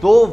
2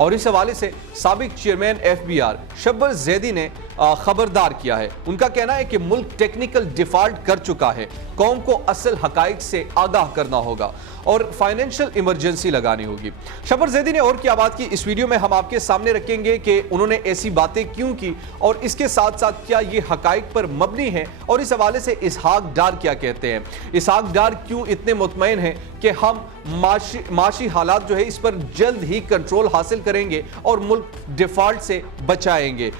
اور اس حوالے سے سابق چیئرمین FBR شبر زیدی نے خبردار کیا ہے۔ ان کا کہنا ہے کہ ملک ٹیکنیکل ڈیفالٹ کر چکا ہے، قوم کو اصل حقائق سے آگاہ کرنا ہوگا اور فائنینشل ایمرجنسی لگانی ہوگی۔ شبر زیدی نے اور کیا بات کی، اس ویڈیو میں ہم آپ کے سامنے رکھیں گے کہ انہوں نے ایسی باتیں کیوں کی اور اس کے ساتھ ساتھ کیا یہ حقائق پر مبنی ہیں، اور اس حوالے سے اسحاق ڈار کیا کہتے ہیں۔ اسحاق ڈار کیوں اتنے مطمئن ہیں کہ ہم معاشی حالات جو ہے اس پر جلد ہی کنٹرول حاصل کریں گے اور ملک ڈیفالٹ سے بچائیں گے۔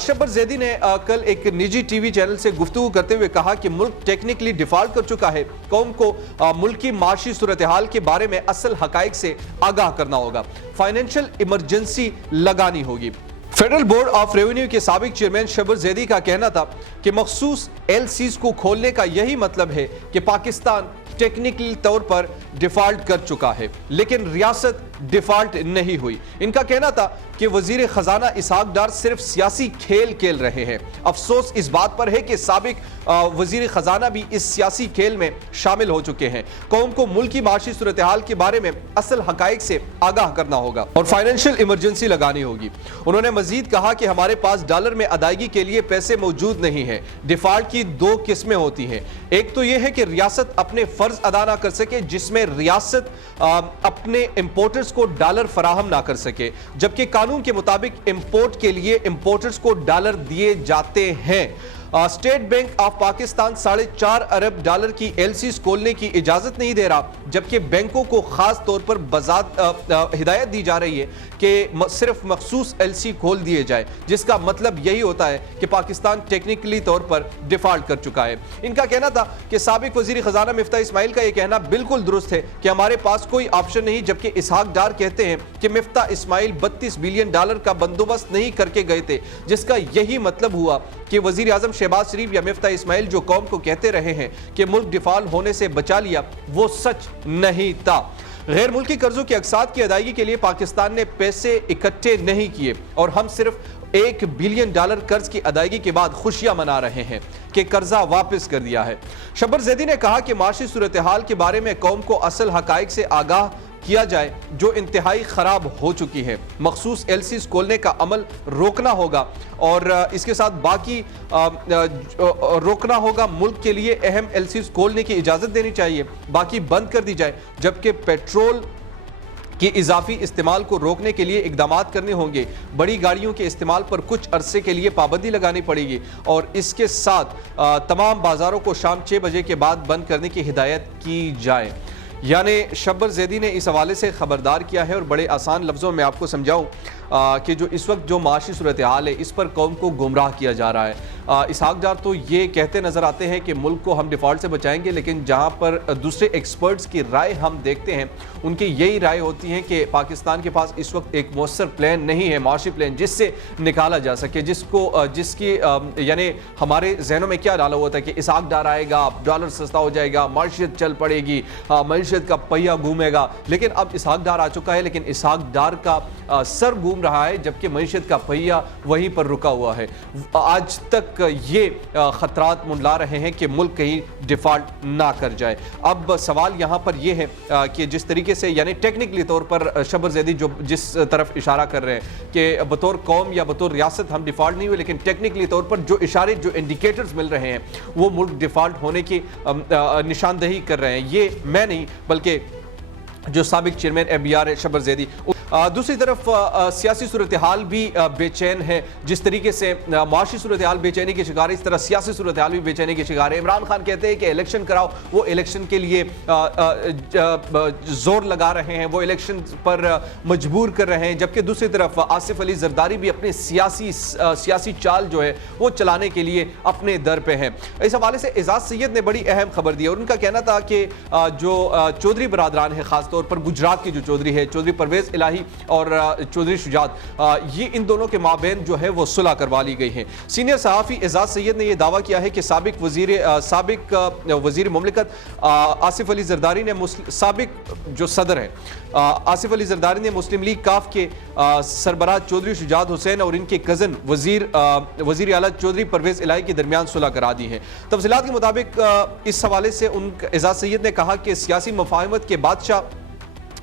شبر زیدی نے کل ایک نجی ٹی وی چینل سے گفتگو کرتے ہوئے کہا کہ ملک ٹیکنیکلی ڈیفالٹ کر چکا ہے، قوم کو ملک کی معاشی صورتحال کے بارے میں اصل حقائق سے آگاہ کرنا ہوگا، فائنینشل ایمرجنسی لگانی ہوگی۔ فیڈرل بورڈ آف ریونیو کے سابق چیئرمین شبر زیدی کا کہنا تھا کہ مخصوص LCs کو کھولنے کا یہی مطلب ہے کہ پاکستان ٹیکنیکلی طور پر ڈیفالٹ کر چکا ہے، لیکن ریاست ڈیفالٹ نہیں ہوئی۔ ان کا کہنا تھا کہ وزیر خزانہ اسحاق ڈار صرف سیاسی کھیل کھیل رہے ہیں۔ افسوس اس بات پر ہے کہ سابق وزیر خزانہ بھی اس سیاسی کھیل میں شامل ہو چکے ہیں۔ قوم کو ملکی معاشی صورتحال کے بارے میں اصل حقائق سے آگاہ کرنا ہوگا اور فائنینشل ایمرجنسی لگانی ہوگی۔ انہوں نے مزید کہا کہ ہمارے پاس ڈالر میں ادائیگی کے لیے پیسے موجود نہیں ہیں۔ ڈیفالٹ کی دو قسمیں ہوتی ہیں، ایک تو یہ ہے کہ ریاست اپنے فرض ادا نہ کر سکے، جس میں ریاست اپنے امپورٹرز کو ڈالر فراہم نہ کر سکے، جبکہ قانون کے مطابق امپورٹ کے لیے امپورٹرز کو ڈالر دیے جاتے ہیں۔ State bank of Pakistan 4.5 Arab dollar کی LCs کھولنے کی اجازت نہیں دے رہا، جبکہ بینکوں کو خاص طور پر ہدایت دی جا رہی ہے کہ صرف مخصوص LC کھول دیے جائے، جس کا مطلب یہی ہوتا ہے کہ پاکستان ٹیکنیکلی طور پر ڈیفالٹ کر چکا ہے۔ ان کا کہنا تھا کہ سابق وزیر خزانہ مفتاح اسماعیل کا یہ کہنا بالکل درست ہے کہ ہمارے پاس کوئی آپشن نہیں، جبکہ اسحاق ڈار کہتے ہیں کہ مفتاح اسماعیل 32 بلین ڈالر کا بندوبست نہیں کر کے گئے تھے، جس کا یہی مطلب ہوا کہ وزیر اعظم شہباز شریف یا مفتاح اسماعیل جو قوم کو کہتے رہے ہیں کہ ملک ڈیفالٹ ہونے سے بچا لیا، وہ سچ نہیں تھا۔ غیر ملکی قرضوں کی اقساط کی ادائیگی کے لیے پاکستان نے پیسے اکٹھے نہیں کیے اور ہم صرف 1 بلین ڈالر قرض کی ادائیگی کے بعد خوشیاں منا رہے ہیں کہ قرضہ واپس کر دیا ہے۔ شبر زیدی نے کہا کہ معاشی صورتحال کے بارے میں قوم کو اصل حقائق سے آگاہ کیا جائے جو انتہائی خراب ہو چکی ہے۔ مخصوص LCs کھولنے کا عمل روکنا ہوگا اور اس کے ساتھ باقی روکنا ہوگا، ملک کے لیے اہم LCs کھولنے کی اجازت دینی چاہیے، باقی بند کر دی جائے، جبکہ پیٹرول کہ اضافی استعمال کو روکنے کے لیے اقدامات کرنے ہوں گے۔ بڑی گاڑیوں کے استعمال پر کچھ عرصے کے لیے پابندی لگانی پڑے گی اور اس کے ساتھ تمام بازاروں کو شام 6 بجے کے بعد بند کرنے کی ہدایت کی جائے۔ یعنی شبر زیدی نے اس حوالے سے خبردار کیا ہے، اور بڑے آسان لفظوں میں آپ کو سمجھاؤں کہ جو اس وقت جو معاشی صورتحال ہے اس پر قوم کو گمراہ کیا جا رہا ہے۔ اسحاق ڈار تو یہ کہتے نظر آتے ہیں کہ ملک کو ہم ڈیفالٹ سے بچائیں گے، لیکن جہاں پر دوسرے ایکسپرٹس کی رائے ہم دیکھتے ہیں، ان کی یہی رائے ہوتی ہے کہ پاکستان کے پاس اس وقت ایک مؤثر پلان نہیں ہے، معاشی پلان جس سے نکالا جا سکے، جس کی یعنی ہمارے ذہنوں میں کیا ڈالا ہوا تھا کہ اسحاق ڈار آئے گا، ڈالر سستا ہو جائے گا، معیشت چل پڑے گی، معیشت کا پہیہ گھومے گا، لیکن اب اسحاق ڈار آ چکا ہے، لیکن اسحاق ڈار کا سر گھوم رہا ہے، جبکہ معیشت کا پہیہ وہیں پر رکا ہوا ہے۔ آج تک یہ خطرات منڈلا رہے ہیں کہ ملک کہیں ڈیفالٹ نہ کر جائے۔ اب سوال یہاں پر یہ ہے کہ جس طریقے سے یعنی ٹیکنیکلی طور پر شبر زیدی جس طرف اشارہ کر رہے ہیں کہ بطور قوم یا بطور ریاست ہم ڈیفالٹ نہیں ہوئے، لیکن ٹیکنیکلی طور پر جو اشارے جو انڈیکیٹرز مل رہے ہیں وہ ملک ڈیفالٹ ہونے کی نشاندہی کر رہے ہیں۔ یہ میں نہیں بلکہ جو سابق چیئرمین FBR ہے شبر زیدی۔ دوسری طرف سیاسی صورتحال بھی بے چین ہے، جس طریقے سے معاشی صورتحال بے چینی کے شکار ہے، اس طرح سیاسی صورتحال بھی بے چینی کے شکار ہے۔ عمران خان کہتے ہیں کہ الیکشن کراؤ، وہ الیکشن کے لیے زور لگا رہے ہیں، وہ الیکشن پر مجبور کر رہے ہیں، جبکہ دوسری طرف آصف علی زرداری بھی اپنے سیاسی چال جو ہے وہ چلانے کے لیے اپنے در پہ ہیں۔ اس حوالے سے اعزاز سید نے بڑی اہم خبر دی اور ان کا کہنا تھا کہ جو چودھری برادران ہیں، خاص طور پر گجرات کی جو چودھری ہے، چودھری پرویز الہی اور چودھری شجاعت، یہ ان دونوں کے مابین جو ہے وہ صلح کروا لی گئی ہے۔ سینئر صحافی اعزاز سید نے یہ دعویٰ کیا ہے کہ سابق وزیر مملکت آصف علی زرداری نے سابق جو صدر ہیں آصف علی زرداری نے مسلم لیگ کاف کے سربراہ چودھری شجاعت حسین اور ان کے کزن وزیر اعلیٰ چودھری پرویز الہی کے درمیان صلح کرا دی ہے۔ تفصیلات کے مطابق اس حوالے سے اعزاز سید نے کہا کہ سیاسی مفاہمت کے بادشاہ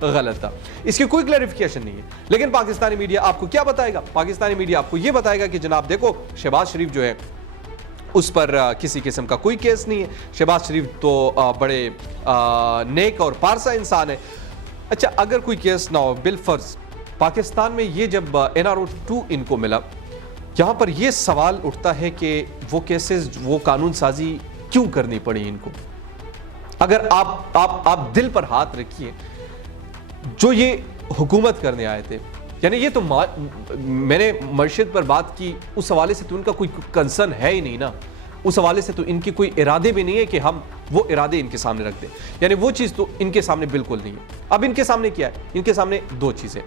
غلط تھا. اس کی کوئی کلیریفیکیشن نہیں ہے. لیکن پاکستانی میڈیا آپ کو کیا بتائے گا؟ پاکستانی میڈیا آپ کو یہ بتائے گا کہ جناب دیکھو شہباز شریف جو ہے اس پر کسی قسم کا کوئی کیس نہیں ہے. شہباز شریف تو بڑے نیک اور پارسا انسان ہے. اچھا اگر کوئی کیس نہ ہو، بالفرض پاکستان میں یہ جب NRO-2 ان کو ملا، یہاں پر یہ سوال اٹھتا ہے کہ وہ کیسز، وہ قانون سازی کیوں کرنی پڑی ان کو؟ اگر آپ دل پر ہاتھ رکھیے، جو یہ حکومت کرنے آئے تھے، یعنی یہ تو میں نے مرشد پر بات کی، اس حوالے سے تو ان کا کوئی کنسرن ہے ہی نہیں نا. اس حوالے سے تو ان کی کوئی ارادے بھی نہیں ہے کہ ہم وہ ارادے ان کے سامنے رکھ دیں. یعنی وہ چیز تو ان کے سامنے بالکل نہیں ہے. اب ان کے سامنے کیا ہے؟ ان کے سامنے دو چیزیں.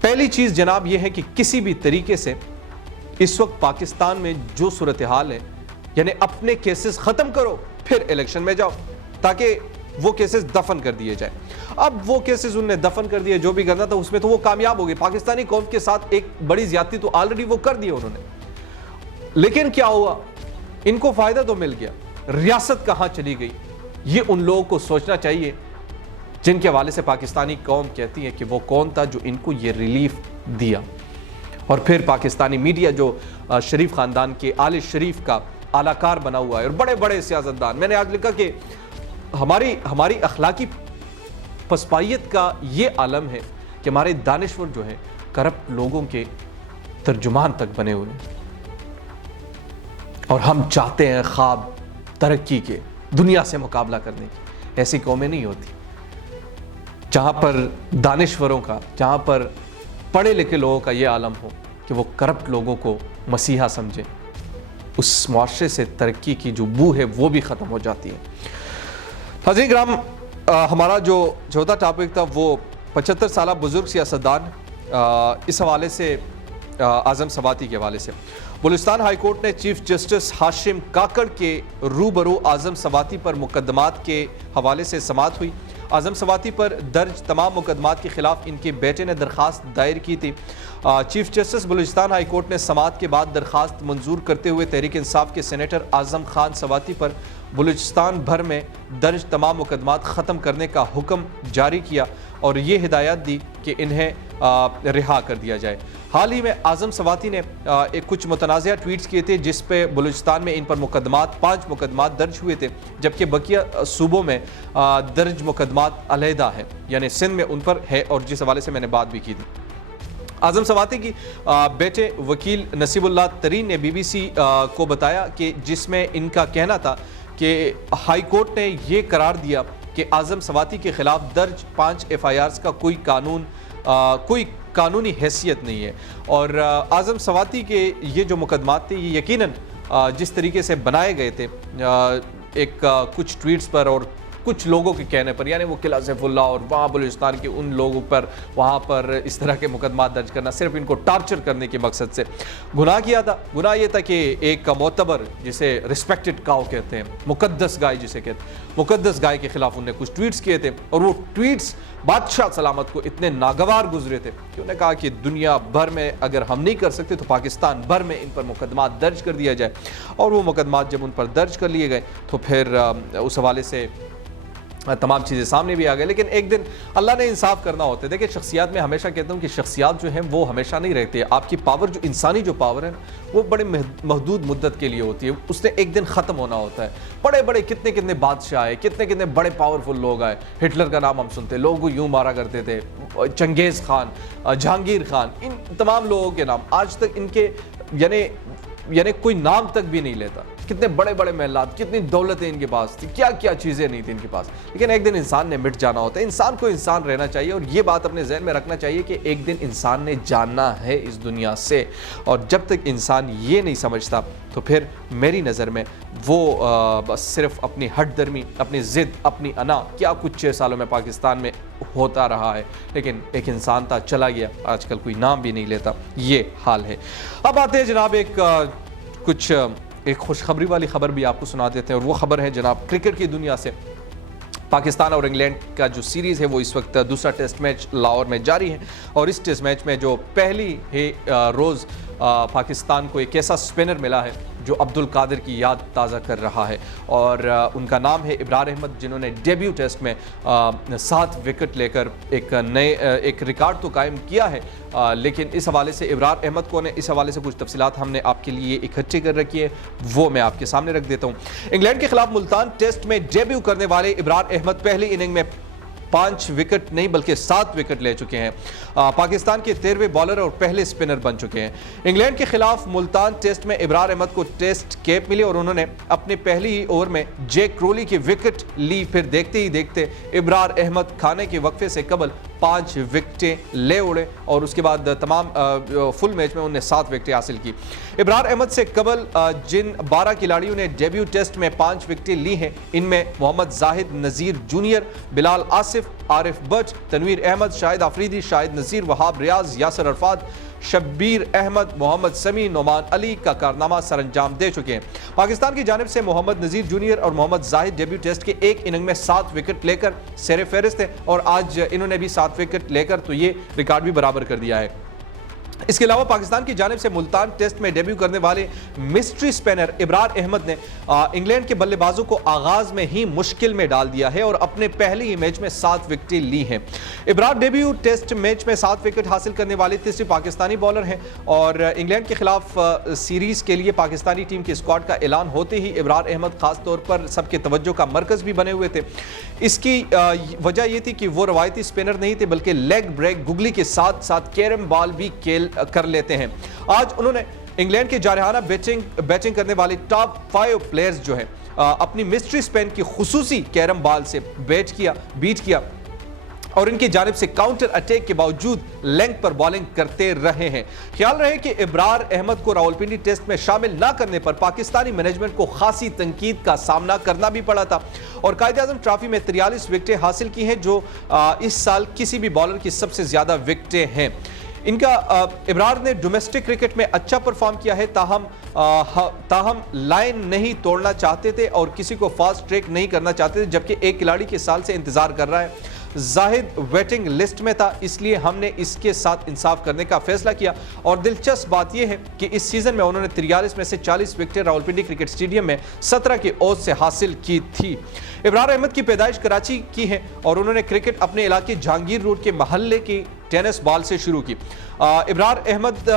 پہلی چیز جناب یہ ہے کہ کسی بھی طریقے سے اس وقت پاکستان میں جو صورتحال ہے، یعنی اپنے کیسز ختم کرو پھر الیکشن میں جاؤ تاکہ وہ کیسز دفن کر دیے جائیں. اب وہ کیسز انہوں نے دفن کر دیے، جو بھی کرنا تھا اس میں تو وہ کامیاب ہو گئے. پاکستانی قوم کے ساتھ ایک بڑی زیادتی تو آلریڈی وہ کر دی انہوں نے. لیکن کیا ہوا؟ ان کو فائدہ تو مل گیا، ریاست کہاں چلی گئی؟ یہ ان لوگوں کو سوچنا چاہیے جن کے حوالے سے پاکستانی قوم کہتی ہے کہ وہ کون تھا جو ان کو یہ ریلیف دیا. اور پھر پاکستانی میڈیا جو شریف خاندان کے آل شریف کا اعلی کار بنا ہوا ہے اور بڑے بڑے سیاستدان، میں نے آج لکھا کہ ہماری اخلاقی پسپائیت کا یہ عالم ہے کہ ہمارے دانشور جو ہیں کرپٹ لوگوں کے ترجمان تک بنے ہوئے ہیں. اور ہم چاہتے ہیں خواب ترقی کے، دنیا سے مقابلہ کرنے کی. ایسی قومیں نہیں ہوتی جہاں پر دانشوروں کا، جہاں پر پڑھے لکھے لوگوں کا یہ عالم ہو کہ وہ کرپٹ لوگوں کو مسیحا سمجھے. اس معاشرے سے ترقی کی جو بو ہے وہ بھی ختم ہو جاتی ہے. حضرت کرام، ہمارا جو چوتھا ٹاپک تھا وہ 75 سالہ بزرگ سیاستدان، اس حوالے سے اعظم سواتی کے حوالے سے بلوچستان ہائی کورٹ نے چیف جسٹس ہاشم کاکڑ کے روبرو اعظم سواتی پر مقدمات کے حوالے سے سماعت ہوئی. اعظم سواتی پر درج تمام مقدمات کے خلاف ان کے بیٹے نے درخواست دائر کی تھی. Chief justice Balochistan high court نے سماعت کے بعد درخواست منظور کرتے ہوئے تحریک انصاف کے سینیٹر اعظم خان سواتی پر بلوچستان بھر میں درج تمام مقدمات ختم کرنے کا حکم جاری کیا اور یہ ہدایت دی کہ انہیں رہا کر دیا جائے. حال ہی میں اعظم سواتی نے کچھ متنازعہ ٹویٹس کیے تھے جس پہ بلوچستان میں ان پر مقدمات 5 مقدمات درج ہوئے تھے، جبکہ بقیہ صوبوں میں درج مقدمات علیحدہ ہیں، یعنی سندھ میں ان پر ہے، اور جس حوالے سے میں نے بات بھی کی تھی. اعظم سواتی کی بیٹے وکیل نصیب اللہ ترین نے BBC کو بتایا کہ جس میں ان کا کہنا تھا کہ ہائی کورٹ نے یہ قرار دیا کہ اعظم سواتی کے خلاف درج 5 FIRs کا کوئی قانونی حیثیت نہیں ہے. اور اعظم سواتی کے یہ جو مقدمات تھے یہ یقیناً جس طریقے سے بنائے گئے تھے ایک کچھ ٹویٹس پر اور کچھ لوگوں کے کہنے پر، یعنی وہ قلعہ سیف اللہ اور وہاں بلوچستان کے ان لوگوں پر وہاں پر اس طرح کے مقدمات درج کرنا صرف ان کو ٹارچر کرنے کے مقصد سے گناہ کیا تھا. گناہ یہ تھا کہ ایک معتبر جسے رسپیکٹڈ کاؤ کہتے ہیں، مقدس گائے جسے کہتے ہیں، مقدس گائے کے خلاف انہوں نے کچھ ٹویٹس کیے تھے اور وہ ٹویٹس بادشاہ سلامت کو اتنے ناگوار گزرے تھے کہ انہوں نے کہا کہ دنیا بھر میں اگر ہم نہیں کر سکتے تو پاکستان بھر میں ان پر مقدمات درج کر دیا جائے. اور وہ مقدمات جب ان پر درج کر لیے گئے تو پھر اس حوالے سے تمام چیزیں سامنے بھی آ گئے. لیکن ایک دن اللہ نے انصاف کرنا ہوتا ہے. دیکھیں شخصیات میں ہمیشہ کہتا ہوں کہ شخصیات جو ہیں وہ ہمیشہ نہیں رہتے. آپ کی پاور جو انسانی جو پاور ہے وہ بڑے محدود مدت کے لیے ہوتی ہے، اس نے ایک دن ختم ہونا ہوتا ہے. بڑے بڑے کتنے بادشاہ آئے، کتنے بڑے پاورفل لوگ آئے. ہٹلر کا نام ہم سنتے، لوگوں کو یوں مارا کرتے تھے، چنگیز خان، جہانگیر خان، ان تمام لوگوں کے نام آج تک ان کے یعنی کوئی نام تک بھی نہیں لیتا. کتنے بڑے بڑے محلات، کتنی دولتیں ان کے پاس تھی، کیا کیا چیزیں نہیں تھی ان کے پاس. لیکن ایک دن انسان نے مٹ جانا ہوتا ہے. انسان کو انسان رہنا چاہیے اور یہ بات اپنے ذہن میں رکھنا چاہیے کہ ایک دن انسان نے جاننا ہے اس دنیا سے. اور جب تک انسان یہ نہیں سمجھتا تو پھر میری نظر میں وہ بس صرف اپنی ہٹ درمی، اپنی ضد، اپنی انا، کیا کچھ 6 سالوں میں پاکستان میں ہوتا رہا ہے. لیکن ایک انسان تھا، چلا گیا، آج کل کوئی نام بھی نہیں لیتا. یہ حال ہے. اب آتے ہیں جناب ایک خوشخبری والی خبر بھی آپ کو سنا دیتے ہیں، اور وہ خبر ہے جناب کرکٹ کی دنیا سے. پاکستان اور انگلینڈ کا جو سیریز ہے وہ اس وقت دوسرا ٹیسٹ میچ لاہور میں جاری ہے. اور اس ٹیسٹ میچ میں جو پہلی روز پاکستان کو ایک ایسا سپنر ملا ہے جو عبد القادر کی یاد تازہ کر رہا ہے، اور ان کا نام ہے ابرار احمد، جنہوں نے ڈیبیو ٹیسٹ میں 7 وکٹ لے کر ایک ریکارڈ تو قائم کیا ہے، لیکن اس حوالے سے ابرار احمد کو نے اس حوالے سے کچھ تفصیلات ہم نے آپ کے لیے اکٹھی کر رکھی ہے، وہ میں آپ کے سامنے رکھ دیتا ہوں۔ انگلینڈ کے خلاف ملتان ٹیسٹ میں ڈیبیو کرنے والے ابرار احمد پہلی اننگ میں 5 وکٹ نہیں بلکہ 7 وکٹ لے چکے ہیں، پاکستان کے 13ویں بالر اور پہلے سپنر بن چکے ہیں۔ انگلینڈ کے خلاف ملتان ٹیسٹ میں ابرار احمد کو ٹیسٹ کیپ ملی اور انہوں نے اپنے پہلی ہی اوور میں جیک کرولی کی وکٹ لی، پھر دیکھتے ہی دیکھتے ابرار احمد کھانے کے وقفے سے قبل 5 وکٹیں لے اڑے اور اس کے بعد تمام فل میچ میں انہوں نے 7 وکٹیں حاصل کی۔ ابرار احمد سے قبل جن 12 کھلاڑیوں نے ڈیبیو ٹیسٹ میں 5 وکٹیں لی ہیں، ان میں محمد زاہد نذیر جونیئر، بلال آصف، عارف بٹ، تنویر احمد، شاہد آفریدی، شاہد نذیر، وہاب ریاض، یاسر عرفات، شبیر احمد، محمد سمیع، نعمان علی کا کارنامہ سر انجام دے چکے ہیں۔ پاکستان کی جانب سے محمد نذیر جونیئر اور محمد زاہد ڈیبیو ٹیسٹ کے ایک اننگ میں 7 وکٹ لے کر سیر فہرست ہیں، اور آج انہوں نے بھی 7 وکٹ لے کر تو یہ ریکارڈ بھی برابر کر دیا ہے۔ اس کے علاوہ پاکستان کی جانب سے ملتان ٹیسٹ میں ڈیبیو کرنے والے مسٹری سپنر ابرار احمد نے انگلینڈ کے بلے بازوں کو آغاز میں ہی مشکل میں ڈال دیا ہے اور اپنے پہلے ہی میچ میں 7 وکٹیں لی ہیں۔ ابرار ڈیبیو ٹیسٹ میچ میں 7 وکٹ حاصل کرنے والے تیسرے پاکستانی بالر ہیں، اور انگلینڈ کے خلاف سیریز کے لیے پاکستانی ٹیم کے اسکواڈ کا اعلان ہوتے ہی ابرار احمد خاص طور پر سب کے توجہ کا مرکز بھی بنے ہوئے تھے۔ اس کی وجہ یہ تھی کہ وہ روایتی سپنر نہیں تھے بلکہ لیگ بریک گگلی کے ساتھ ساتھ کیرم بال بھی کر لیتے ہیں۔ آج انہوں نے انگلینڈ کے جارحانہ بیٹنگ کرنے والے ٹاپ 5 پلیئرز جو ہیں اپنی مسٹری سپن کی خصوصی کیرم بال سے بیٹ کیا اور ان کی جانب سے کاؤنٹر اٹیک کے باوجود لینتھ پر بالنگ کرتے رہے ہیں۔ خیال رہے کہ ابرار احمد کو راولپنڈی ٹیسٹ میں شامل نہ کرنے پر پاکستانی مینجمنٹ کو خاصی تنقید کا سامنا کرنا بھی پڑا تھا، اور قائد اعظم ٹرافی میں 43 وکٹیں حاصل کی ہیں، جو اس سال کسی بھی بالر کی سب سے زیادہ وکٹیں ہیں۔ ابرار نے ڈومیسٹک کرکٹ میں اچھا پرفارم کیا ہے، تاہم لائن نہیں توڑنا چاہتے تھے اور کسی کو فاسٹ ٹریک نہیں کرنا چاہتے تھے، جبکہ ایک کھلاڑی کے سال سے انتظار کر رہا ہے۔ زاہد ویٹنگ لسٹ میں تھا، اس لیے ہم نے اس کے ساتھ انصاف کرنے کا فیصلہ کیا، اور دلچسپ بات یہ ہے کہ اس سیزن میں انہوں نے 43 میں سے 40 وکٹیں راولپنڈی کرکٹ سٹیڈیم میں 17 کے اوز سے حاصل کی تھی۔ ابرار احمد کی پیدائش کراچی کی ہے اور انہوں نے کرکٹ اپنے علاقے جہانگیر روڈ کے محلے کی ٹینس بال سے شروع کی۔ ابرار احمد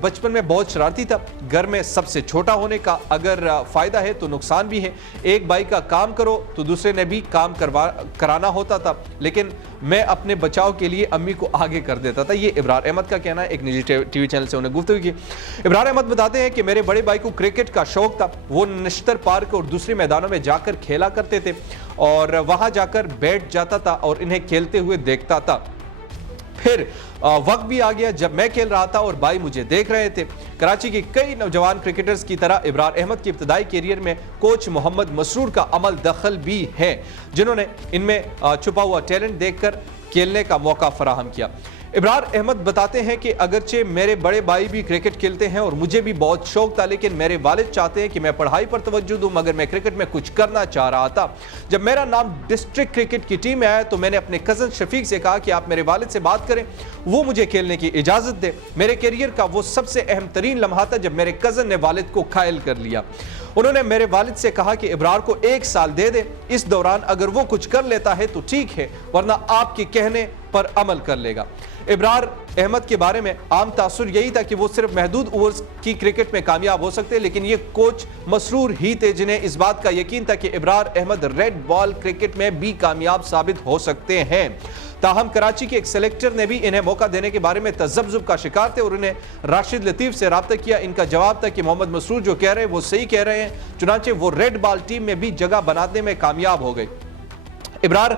بچپن میں بہت شرارتی تھا۔ گھر میں سب سے چھوٹا ہونے کا اگر فائدہ ہے تو نقصان بھی ہے، ایک بھائی کا کام کرو تو دوسرے نے بھی کام کرانا ہوتا تھا، لیکن میں اپنے بچاؤ کے لیے امی کو آگے کر دیتا تھا۔ یہ ابرار احمد کا کہنا ہے، ایک نجی ٹی وی چینل سے انہیں گفتگو کی۔ ابرار احمد بتاتے ہیں کہ میرے بڑے بھائی کو کرکٹ کا شوق تھا، وہ نشتر پارک اور دوسرے میدانوں میں جا کر کھیلا کرتے تھے اور وہاں جا کر بیٹھ جاتا تھا اور انہیں کھیلتے ہوئے دیکھتا تھا۔ پھر وقت بھی آ گیا جب میں کھیل رہا تھا اور بھائی مجھے دیکھ رہے تھے۔ کراچی کے کئی نوجوان کرکٹرز کی طرح ابرار احمد کی ابتدائی کیریئر میں کوچ محمد مسرور کا عمل دخل بھی ہے، جنہوں نے ان میں چھپا ہوا ٹیلنٹ دیکھ کر کھیلنے کا موقع فراہم کیا۔ ابرار احمد بتاتے ہیں کہ اگرچہ میرے بڑے بھائی بھی کرکٹ کھیلتے ہیں اور مجھے بھی بہت شوق تھا، لیکن میرے والد چاہتے ہیں کہ میں پڑھائی پر توجہ دوں، مگر میں کرکٹ میں کچھ کرنا چاہ رہا تھا۔ جب میرا نام ڈسٹرکٹ کرکٹ کی ٹیم میں آیا تو میں نے اپنے کزن شفیق سے کہا کہ آپ میرے والد سے بات کریں، وہ مجھے کھیلنے کی اجازت دے۔ میرے کیریئر کا وہ سب سے اہم ترین لمحہ تھا جب میرے کزن نے والد کو قائل کر لیا۔ انہوں نے میرے والد سے کہا کہ ابرار کو 1 سال دے دے، اس دوران اگر وہ کچھ کر لیتا ہے تو ٹھیک ہے، ورنہ آپ کے کہنے پر عمل کر لے گا۔ ابرار احمد کے بارے میں عام تاثر یہی تھا کہ وہ صرف محدود اوورز کی کرکٹ میں کامیاب ہو سکتے، لیکن یہ کوچ مسرور ہی تھے جنہیں اس بات کا یقین تھا کہ ابرار احمد ریڈ بال کرکٹ میں بھی کامیاب ثابت ہو سکتے ہیں۔ تاہم کراچی کے ایک سلیکٹر نے بھی انہیں موقع دینے کے بارے میں تذبذب کا شکار تھے اور انہیں راشد لطیف سے رابطہ کیا۔ ان کا جواب تھا کہ محمد مسرور جو کہہ رہے ہیں وہ صحیح کہہ رہے ہیں، چنانچہ وہ ریڈ بال ٹیم میں بھی جگہ بنانے میں کامیاب ہو گئے۔ ابرار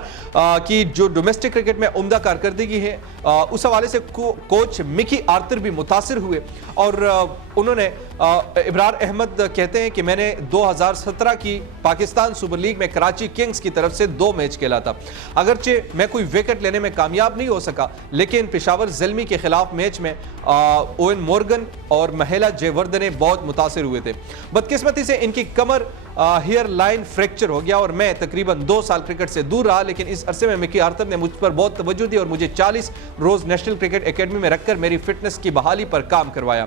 کی جو ڈومیسٹک کرکٹ میں عمدہ کارکردگی ہے، اس حوالے سے کوچ مکی آرتر بھی متاثر ہوئے اور انہوں نے ابرار احمد کہتے ہیں کہ میں نے 2017 کی پاکستان سپر لیگ میں کراچی کنگز کی طرف سے 2 میچ کھیلا تھا۔ اگرچہ میں کوئی وکٹ لینے میں کامیاب نہیں ہو سکا، لیکن پشاور زلمی کے خلاف میچ میں اوین مورگن اور مہیلا جے وردنے بہت متاثر ہوئے تھے۔ بدقسمتی سے ان کی کمر ہیئر لائن فریکچر ہو گیا اور میں تقریباً 2 سال کرکٹ سے دور رہا، لیکن اس عرصے میں مکی آرتر نے مجھ پر بہت توجہ دی اور مجھے 40 روز نیشنل کرکٹ اکیڈمی میں رکھ کر میری فٹنس کی بحالی پر کام کروایا۔